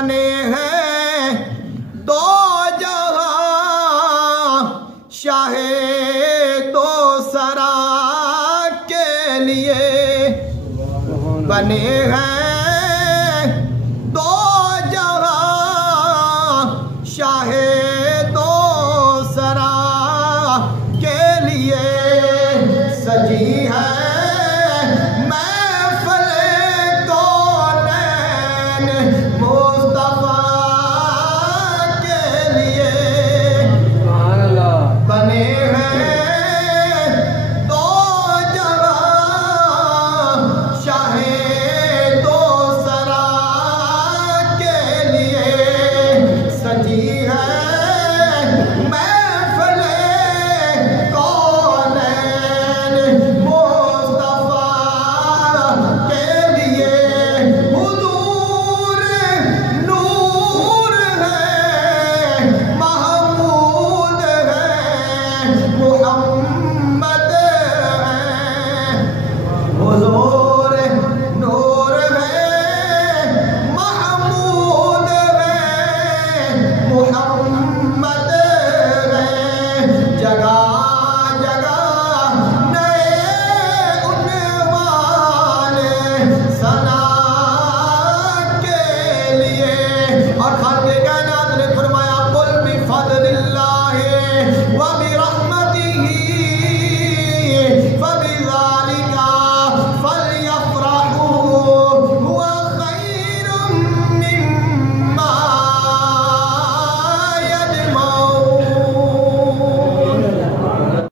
बने हैं दो जहां शाहे दो सरा के लिए बने हैं दो जहां शाहे दो सरा के लिए सजी है और